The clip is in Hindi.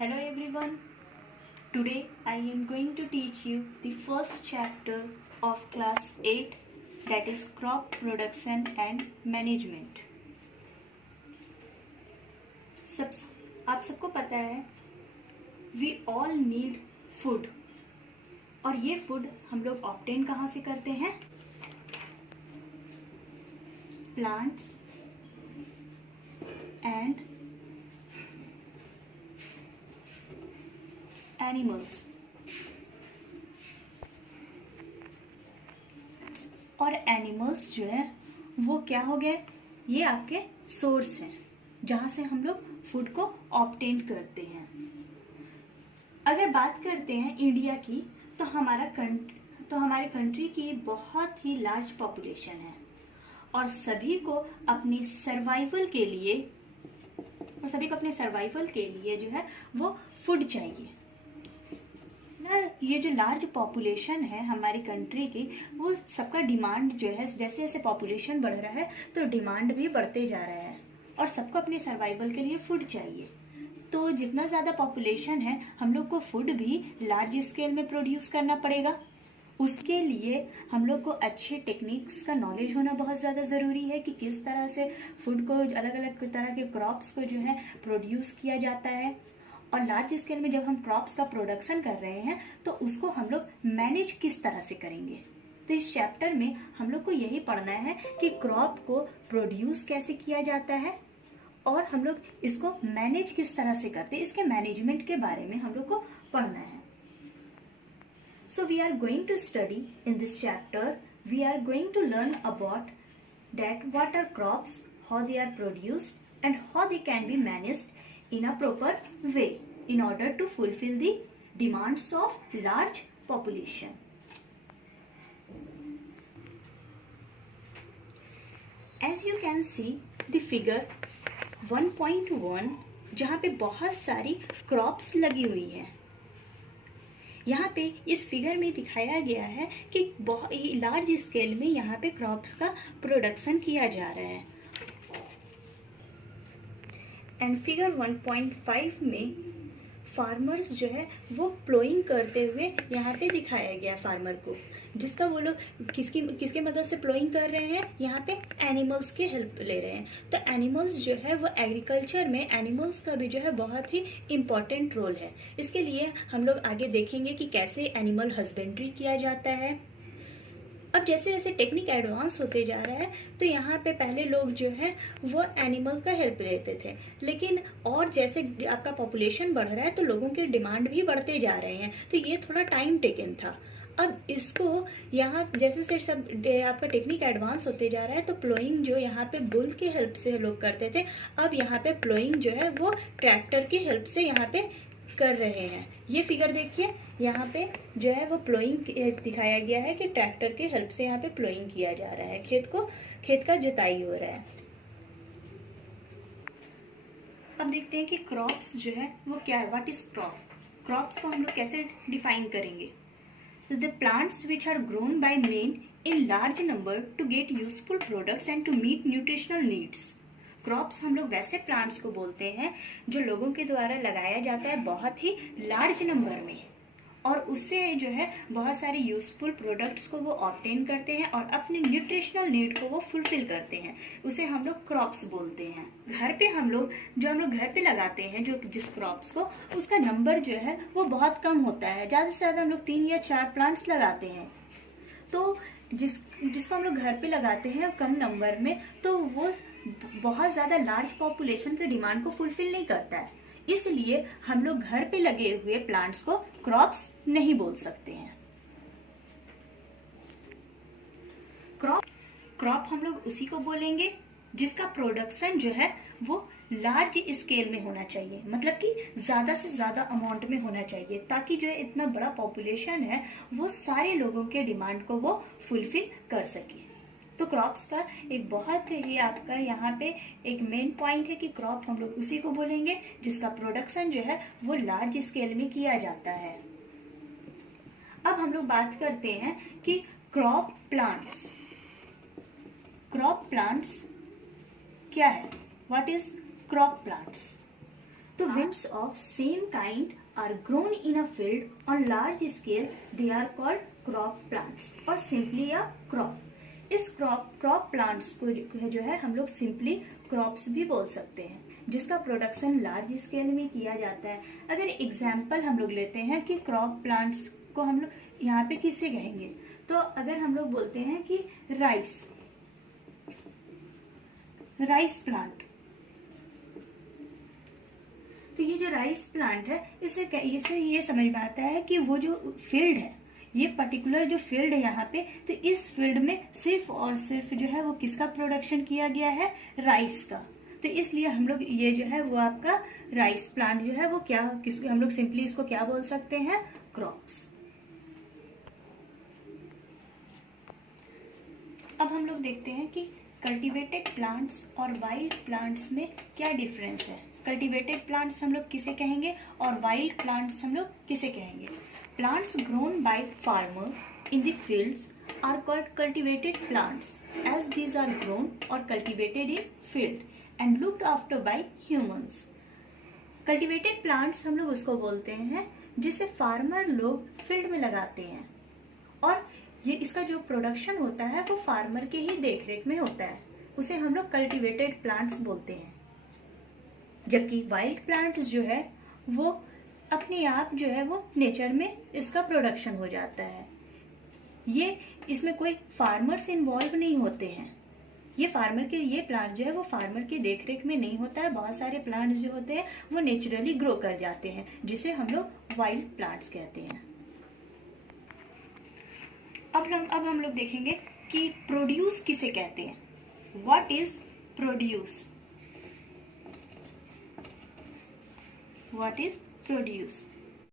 Hello everyone. Today I am going to teach you the first chapter of class 8, that is crop production and management. आप सबको पता है we all need food और ये फूड हम लोग ऑब्टेन कहाँ से करते हैं? Plants and animals. और एनिमल्स जो है वो क्या हो गए, ये आपके सोर्स हैं जहाँ से हम लोग फूड को ऑब्टेन करते हैं। अगर बात करते हैं इंडिया की तो हमारे कंट्री की बहुत ही लार्ज पॉपुलेशन है और सभी को अपने सर्वाइवल के लिए जो है वो फूड चाहिए ना। ये जो लार्ज पॉपुलेशन है हमारी कंट्री की, वो सबका डिमांड जो है, जैसे जैसे पॉपुलेशन बढ़ रहा है तो डिमांड भी बढ़ते जा रहा है और सबको अपने सर्वाइवल के लिए फूड चाहिए। तो जितना ज़्यादा पॉपुलेशन है हम लोग को फूड भी लार्ज स्केल में प्रोड्यूस करना पड़ेगा। उसके लिए हम लोग को अच्छे टेक्निक्स का नॉलेज होना बहुत ज़्यादा ज़रूरी है कि किस तरह से फूड को, अलग अलग तरह के क्रॉप्स को जो है प्रोड्यूस किया जाता है। और लार्ज स्केल में जब हम क्रॉप्स का प्रोडक्शन कर रहे हैं तो उसको हम लोग मैनेज किस तरह से करेंगे। तो इस चैप्टर में हम लोग को यही पढ़ना है कि क्रॉप को प्रोड्यूस कैसे किया जाता है और हम लोग इसको मैनेज किस तरह से करते हैं, इसके मैनेजमेंट के बारे में हम लोग को पढ़ना है। So we are going to study in this chapter, we are going to learn about that what are crops, how they are produced and how they can be managed in a proper way in order to fulfill the demands of large population. As you can see the figure 1.1 जहाँ पे बहुत सारी क्रॉप्स लगी हुई हैं। यहाँ पे इस फिगर में दिखाया गया है कि बहुत ही लार्ज स्केल में यहाँ पे क्रॉप्स का प्रोडक्शन किया जा रहा है। एंड फिगर 1.5 में फार्मर्स जो है वो प्लोइंग करते हुए यहाँ पे दिखाया गया फार्मर को, जिसका वो लोग किसके मदद से प्लोइंग कर रहे हैं, यहाँ पे एनिमल्स के हेल्प ले रहे हैं। तो एनिमल्स जो है वो एग्रीकल्चर में एनिमल्स का भी जो है बहुत ही इम्पॉर्टेंट रोल है। इसके लिए हम लोग आगे देखेंगे कि कैसे एनिमल हस्बेंड्री किया जाता है। अब जैसे जैसे टेक्निक एडवांस होते जा रहा है तो यहाँ पे पहले लोग जो है वो एनिमल का हेल्प लेते थे, लेकिन और जैसे आपका पॉपुलेशन बढ़ रहा है तो लोगों के डिमांड भी बढ़ते जा रहे हैं, तो ये थोड़ा टाइम टेकन था। अब इसको यहाँ जैसे से सब आपका टेक्निक एडवांस होते जा रहा है तो प्लोइंग जो यहाँ पे बुल की हेल्प से लोग करते थे, अब यहाँ पे प्लोइंग जो है वो ट्रैक्टर की हेल्प से यहाँ पे कर रहे हैं। ये फिगर देखिए, यहाँ पे जो है वो प्लोइंग दिखाया गया है कि ट्रैक्टर के हेल्प से यहाँ पे प्लोइंग किया जा रहा है, खेत का जुताई हो रहा है। अब देखते हैं कि क्रॉप्स जो है वो क्या है, व्हाट इज क्रॉप। क्रॉप्स को हम लोग कैसे डिफाइन करेंगे। The plants which are grown by men in large number to get useful products and to meet nutritional needs. Crops हम लोग वैसे प्लांट्स को बोलते हैं जो लोगों के द्वारा लगाया जाता है बहुत ही लार्ज नंबर में और उससे जो है बहुत सारे यूजफुल प्रोडक्ट्स को वो ऑब्टेन करते हैं और अपने न्यूट्रिशनल नीड को वो फुलफिल करते हैं। उसे हम लोग क्रॉप्स बोलते हैं। घर पे हम लोग घर पे लगाते हैं जिस क्रॉप्स को, उसका नंबर जो है वो बहुत कम होता है। ज़्यादा से ज़्यादा हम लोग 3 या 4 प्लांट्स लगाते हैं। तो जिसको हम लोग घर पे लगाते हैं कम नंबर में, तो वो बहुत ज़्यादा लार्ज पॉपुलेशन के डिमांड को फुलफिल नहीं करता है। इसलिए हम लोग घर पे लगे हुए प्लांट्स को क्रॉप्स नहीं बोल सकते हैं। क्रॉप हम लोग उसी को बोलेंगे जिसका प्रोडक्शन जो है वो लार्ज स्केल में होना चाहिए, मतलब कि ज्यादा से ज्यादा अमाउंट में होना चाहिए, ताकि जो है इतना बड़ा पॉपुलेशन है वो सारे लोगों के डिमांड को वो फुलफिल कर सके। तो क्रॉप्स का एक बहुत ही आपका यहाँ पे एक मेन पॉइंट है कि क्रॉप हम लोग उसी को बोलेंगे जिसका प्रोडक्शन जो है वो लार्ज स्केल में किया जाता है। अब हम लोग बात करते हैं कि क्रॉप प्लांट्स क्या है, व्हाट इज क्रॉप प्लांट्स। तो winds of same kind are grown in a field on large scale. They are called crop plants or simply a crop. इस क्रॉप प्लांट्स को जो है हम लोग सिंपली क्रॉप्स भी बोल सकते हैं, जिसका प्रोडक्शन लार्ज स्केल में किया जाता है। अगर एग्जाम्पल हम लोग लेते हैं कि क्रॉप प्लांट्स को हम लोग यहाँ पे किससे कहेंगे, तो अगर हम लोग बोलते हैं कि राइस प्लांट, तो ये जो राइस प्लांट है इससे ये समझ में आता है कि वो जो फील्ड है, ये पर्टिकुलर जो फील्ड है यहाँ पे, तो इस फील्ड में सिर्फ और सिर्फ जो है वो किसका प्रोडक्शन किया गया है, राइस का। तो इसलिए हम लोग ये जो है वो आपका राइस प्लांट जो है वो क्या, किसको हम लोग सिंपली इसको क्या बोल सकते हैं, क्रॉप्स। अब हम लोग देखते हैं कि कल्टीवेटेड प्लांट्स और वाइल्ड प्लांट्स में क्या डिफरेंस है। कल्टीवेटेड प्लांट्स हम लोग किसे कहेंगे और वाइल्ड प्लांट्स हम लोग किसे कहेंगे। Plants grown by farmer in the fields are called cultivated plants as these are grown और cultivated in field and looked after by humans. Cultivated plants हम लोग उसको बोलते हैं जिसे फार्मर लोग फील्ड में लगाते हैं और ये इसका जो प्रोडक्शन होता है वो फार्मर के ही देखरेख में होता है, उसे हम लोग कल्टीवेटेड प्लांट्स बोलते हैं। जबकि वाइल्ड प्लांट्स जो है वो अपने आप जो है वो नेचर में इसका प्रोडक्शन हो जाता है। ये इसमें कोई फार्मर्स इन्वॉल्व नहीं होते हैं। ये प्लांट जो है वो फार्मर की देखरेख में नहीं होता है। बहुत सारे प्लांट्स जो होते हैं वो नेचुरली ग्रो कर जाते हैं, जिसे हम लोग वाइल्ड प्लांट्स कहते हैं। अब हम लोग देखेंगे कि प्रोड्यूस किसे कहते हैं। What is produce? What is produce?